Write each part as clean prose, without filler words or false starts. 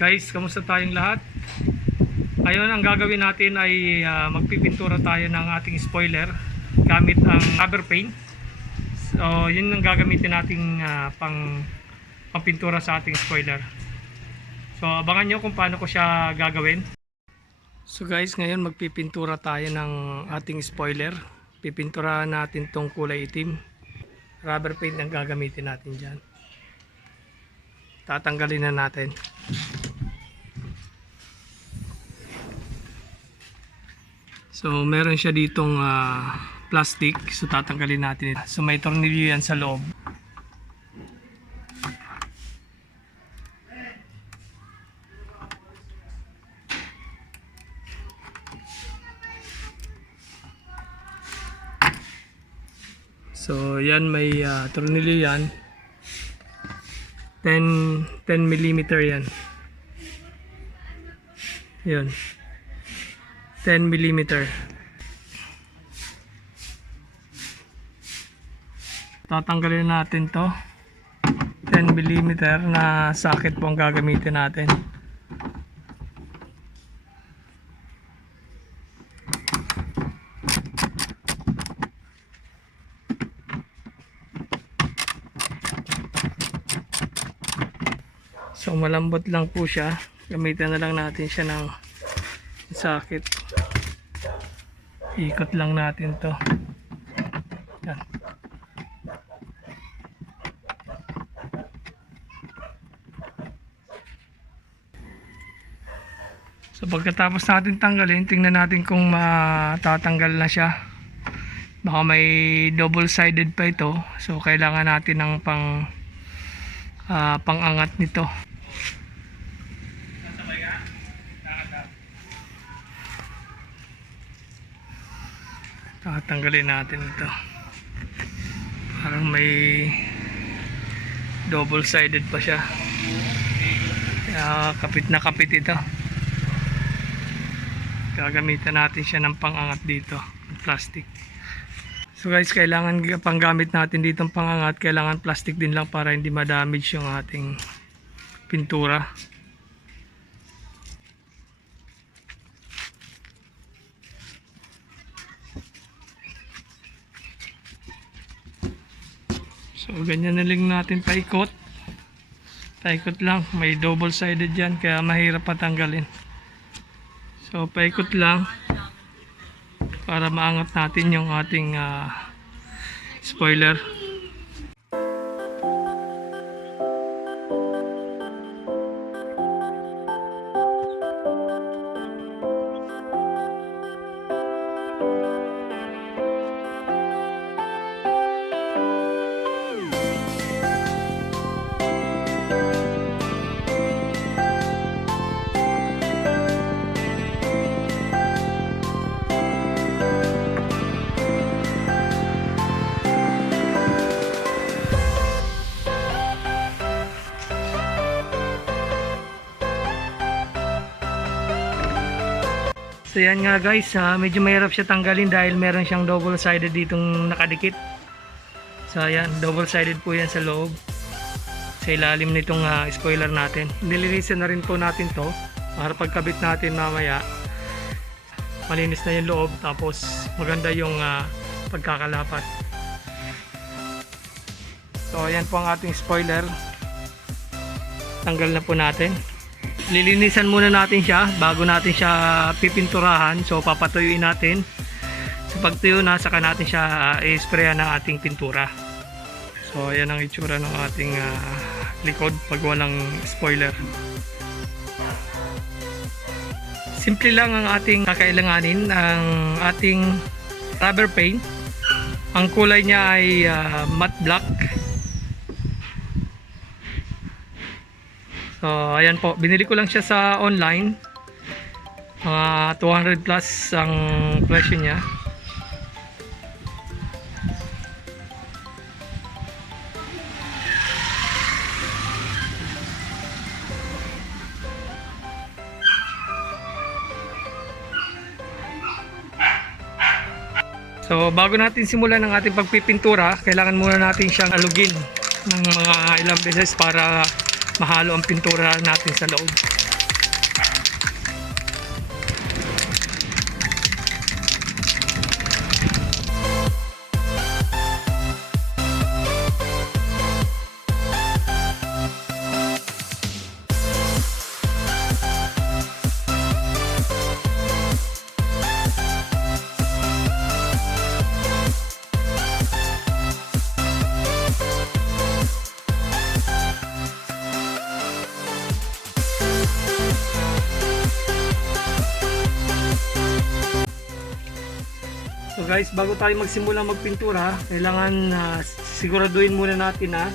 Guys, kamusta tayong lahat? Ngayon, ang gagawin natin ay magpipintura tayo ng ating spoiler gamit ang rubber paint. So, yun ang gagamitin nating pangpintura sa ating spoiler. So, abangan nyo kung paano ko siya gagawin. So guys, ngayon magpipintura tayo ng ating spoiler. Pipinturahan natin tong kulay itim. Rubber paint ang gagamitin natin dyan. Tatanggalin na natin. So meron siya ditong plastic, so tatanggalin natin ito. So may tornilyo yan sa loob. So yan, may tornilyo yan. 10 mm yan. Yun. 10 mm. Tatanggalin natin to. 10 mm na socket po ang gagamitin natin. So malambot lang po siya. Gamitin na lang natin siya ng socket. Ikot lang natin to. Yan. So pagkatapos natin tanggalin, tingnan natin kung matatanggal na siya. Baka may double sided pa ito. So kailangan natin ng pangangat nito. Tatanggalin natin ito. Parang may double sided pa siya. Kaya kapit na kapit ito. Gagamitan natin siya ng pangangat dito, plastic. So guys, kailangan panggamit natin dito ng pangangat, kailangan plastic din lang para hindi ma-damage yung ating pintura. So ganyan na lang natin paikot. Paikot lang, may double sided yan kaya mahirap patanggalin. So paikot lang para maangat natin yung ating spoiler. So yan nga guys, medyo mahirap siya tanggalin dahil meron siyang double sided ditong nakadikit. So yan, double sided po yan sa loob, sa ilalim nitong spoiler natin. Nilinisan na rin po natin to para pagkabit natin mamaya malinis na yung loob, tapos maganda yung pagkakalapat. So yan po ang ating spoiler. Tanggal na po natin. Lilinisan muna natin siya bago natin siya pipinturahan. So papatuyuin natin. So pagtuyo na, saka natin siya i-sprayan ng ating pintura. So ayan ang itsura ng ating likod pag walang spoiler. Simple lang ang ating kakailanganin. Ang ating rubber paint, ang kulay niya ay matte black. So ayan po, binili ko lang siya sa online. Mga 200 plus ang presyo niya. So bago natin simulan ang ating pagpipintura, kailangan muna natin siyang alugin ng mga ilang beses para mahalo ang pintura natin sa loob. So guys, bago tayo magsimula magpintura, kailangan siguraduhin muna natin na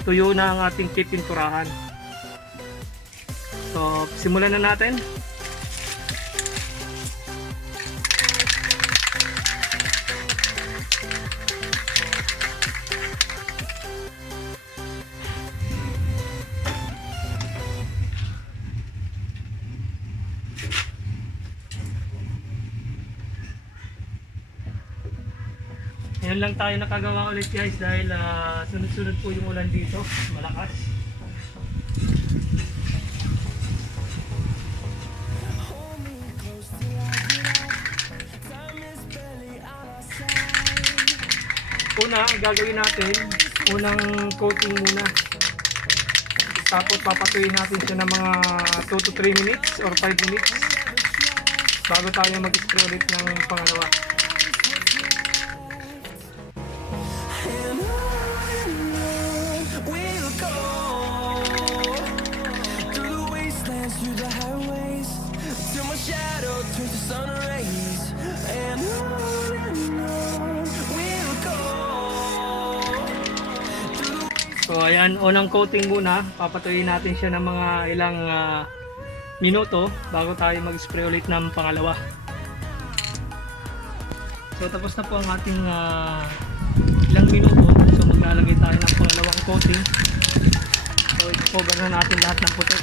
tuyo na ang ating pipinturahan. So, simulan na natin. Ngayon lang tayo nakagawa ulit guys dahil sunod-sunod po yung ulan dito, malakas. Una, ang gagawin natin, unang coating muna. Tapos papatuyin natin siya ng mga 2 to 3 minutes or 5 minutes bago tayo mag-spray ulit ng pangalawa. So ayan, unang coating muna, papatuyin natin siya ng mga ilang minuto bago tayo mag-spray ulit ng pangalawa. So tapos na po ang ating ilang minuto, so maglalagay tayo ng pangalawang coating. So i-cover na natin lahat ng puti.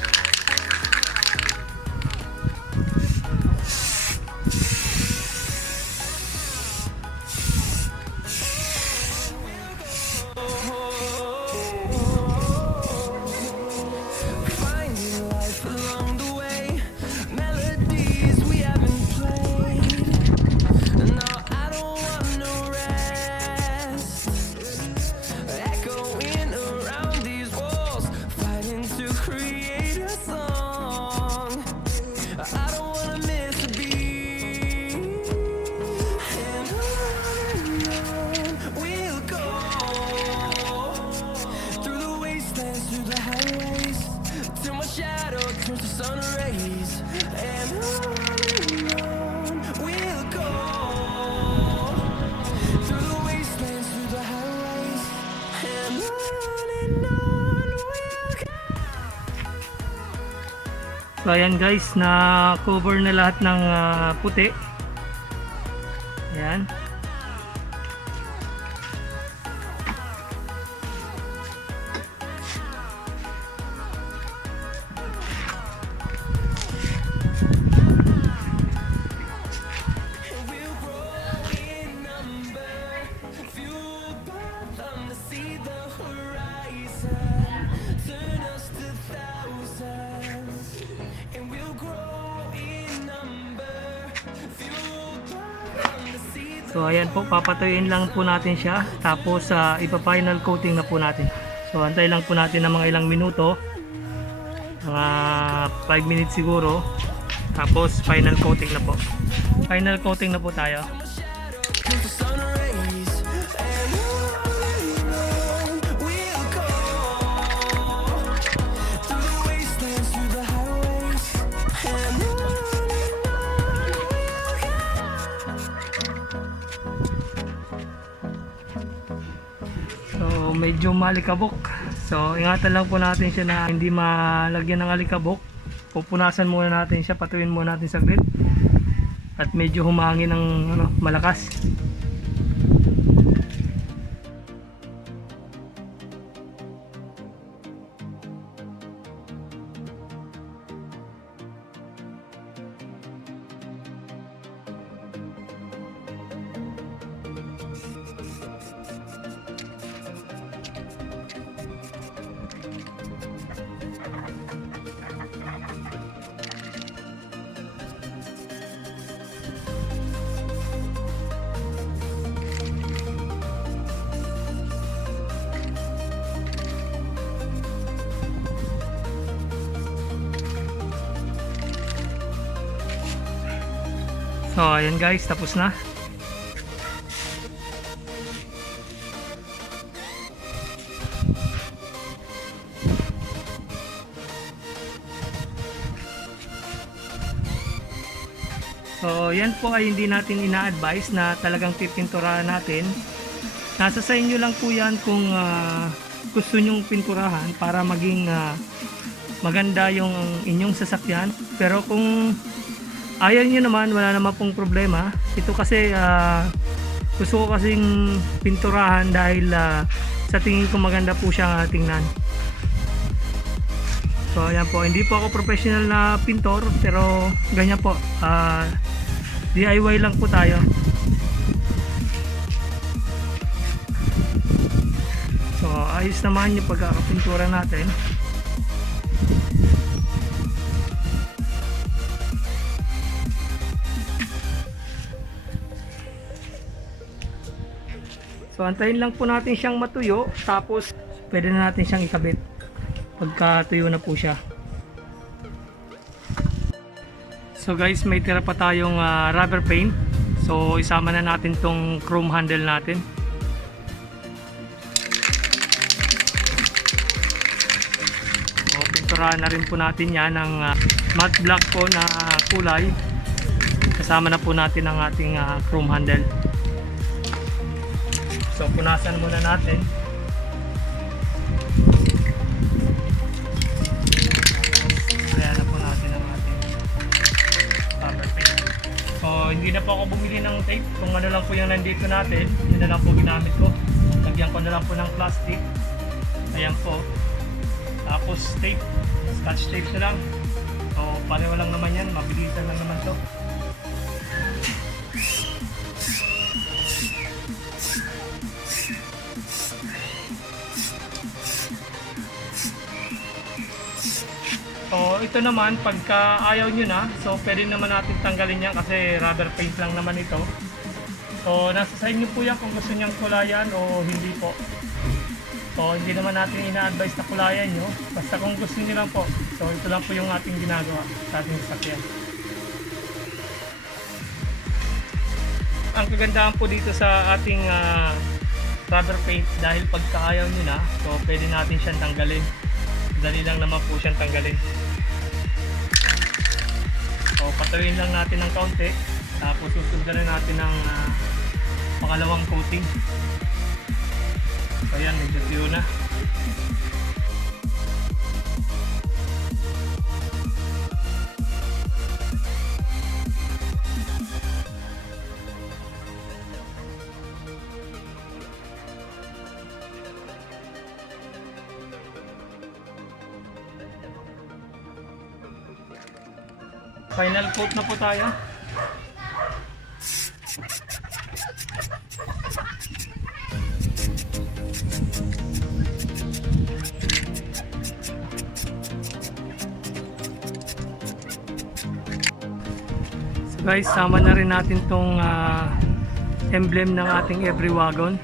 So ayan guys, na cover na lahat ng puti. Ayan. So ayan po, papatuyuin lang po natin siya, tapos ipa-final coating na po natin. So antay lang po natin ng mga ilang minuto, mga 5 minutes siguro, tapos final coating na po. Final coating na po tayo. So medyo malikabok. So ingatan lang po natin siya na hindi malagyan ng alikabok. Pupunasan muna natin siya, patuyin muna natin saglit. At medyo humangin ng malakas. So ayan guys, tapos na. So yan po ay hindi natin ina-advise na talagang pipinturahan natin. Nasa sa inyo lang po yan kung gusto nyong pinturahan para maging maganda yung inyong sasakyan. Pero kung ayaw nyo naman, wala naman pong problema. Ito kasi gusto ko kasing pinturahan dahil sa tingin ko maganda po siya tingnan. So ayan po, hindi po ako professional na pintor, pero ganyan po, DIY lang po tayo. So ayos naman yung pagkakapintura natin. So antayin lang po natin siyang matuyo, tapos pwede na natin siyang ikabit pagka tuyo na po siya. So guys, may tira pa tayong rubber paint. So isama na natin tong chrome handle natin. So pinturahan na rin po natin yan ng matte black po na kulay. Kasama na po natin ang ating chrome handle. So punasan muna natin. So hindi na po ako bumili ng tape. Kung ano lang po yung nandito natin, yun na lang po ginamit ko. Lagyan ko na lang po ng plastic. Ayan po. Tapos tape, scotch tape na lang. So pareho lang naman yan, mabilisan lang naman to. So ito naman, pagka ayaw nyo na, so pwede naman natin tanggalin yan kasi rubber paint lang naman ito. So nasa sa inyo po yan kung gusto nyang kulayan o hindi po. So hindi naman natin ina-advise na kulayan nyo, basta kung gusto nyo lang po. So ito lang po yung ating ginagawa sa ating sasakyan. Ang kagandahan po dito sa ating rubber paint, dahil pagka ayaw nyo na, so pwede natin siyang tanggalin. Dali lang naman po siyang tanggalin. So patuloyin lang natin ng kaunti, tapos susundan na natin ng pangalawang coating. So ayan, medyo tuyo na. Final coat na po tayo. So guys, sama na rin natin tong emblem ng ating every wagon.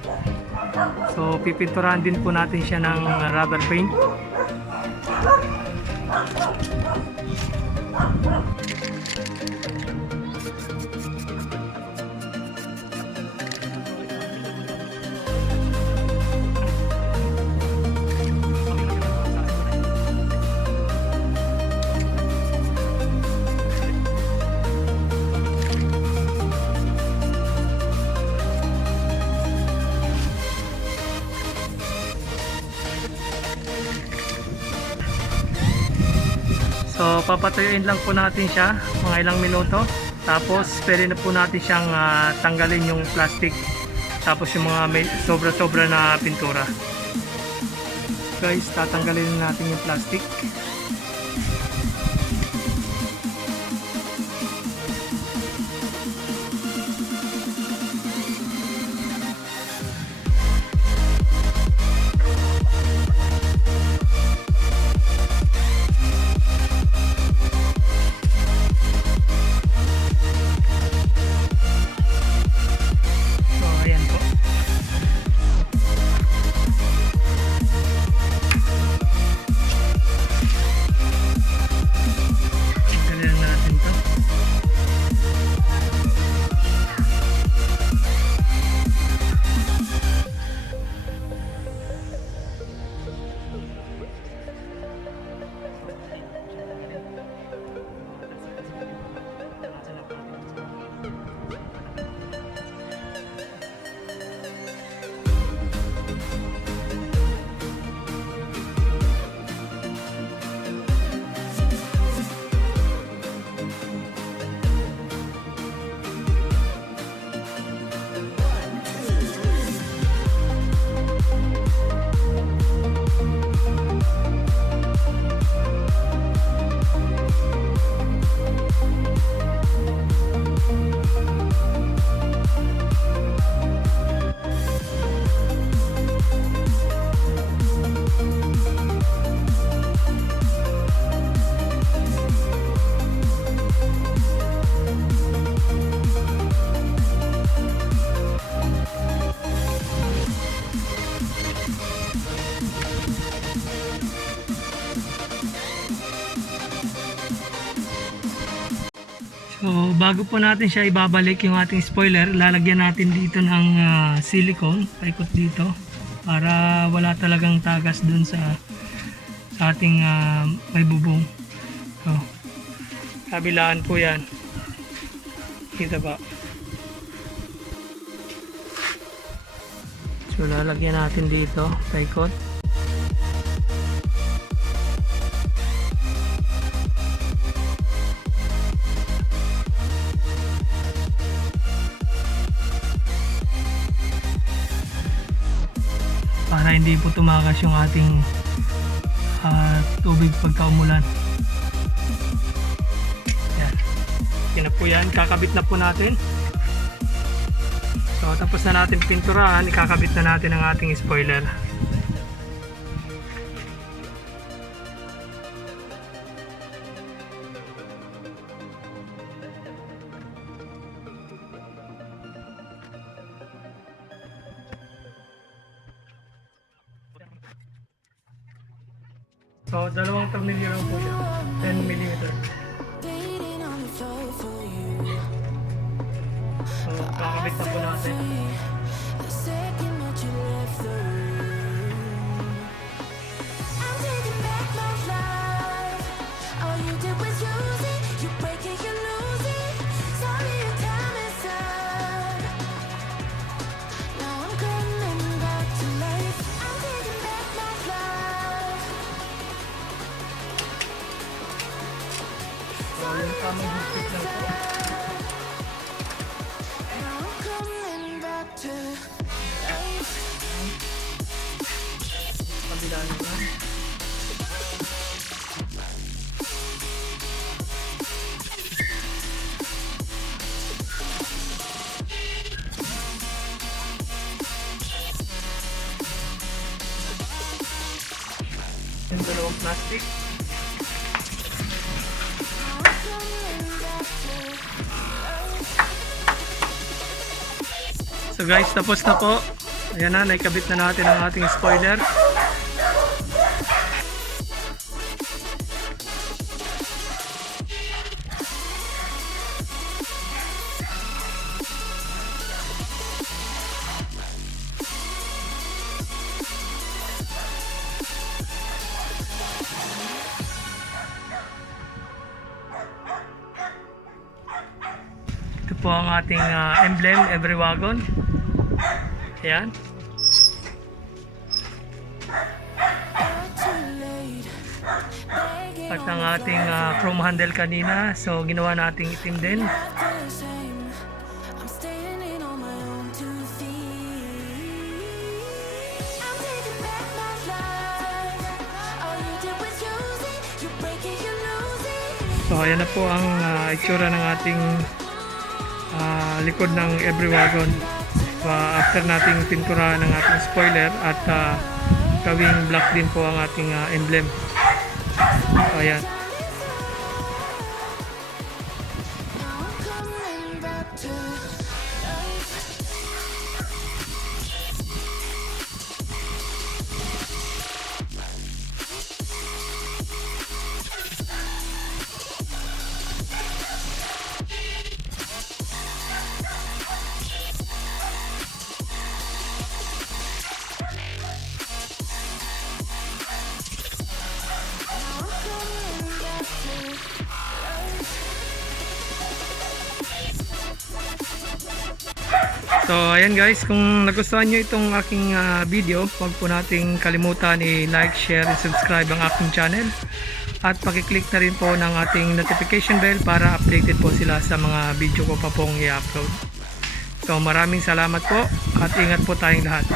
So pipinturahan din po natin siya ng rubber paint. So papatuyuin lang po natin siya mga ilang minuto, tapos pwede na po natin siyang tanggalin yung plastic, tapos yung mga may sobra-sobra na pintura. Guys, tatanggalin natin yung plastic. So bago po natin siya ibabalik yung ating spoiler, lalagyan natin dito ng silicone, paikot dito para wala talagang tagas dun sa ating may bubong. So kabilaan po yan, kita ba? So lalagyan natin dito, paikot. Para hindi po tumakas yung ating tubig pagka umulan. Yan. Yan na po yan. Kakabit na po natin. So tapos na natin pinturahan, ikakabit na natin ang ating spoiler. So, dalawang tornilyo lang po yan. 10mm. So, kakabit na po natin. So, yung tamang higpit lang po. Kabila naman. Yung dalawang plastic. So guys, tapos na po. Ayan na, naikabit na natin ang ating spoiler. Ito po ang ating emblem, every wagon. Ayan. At ang ating chrome handle kanina, so ginawa nating itim din. So ayan na po ang itsura ng ating likod ng every wagon. After nating pinturahan ng ating spoiler at gawing black din po ang ating emblem. So ayan. So ayan guys, kung nagustuhan nyo itong aking video, huwag po nating kalimutan i-like, share, and subscribe ang aking channel. At pakiclick na rin po ng ating notification bell para updated po sila sa mga video ko pa pong i-upload. So maraming salamat po at ingat po tayong lahat.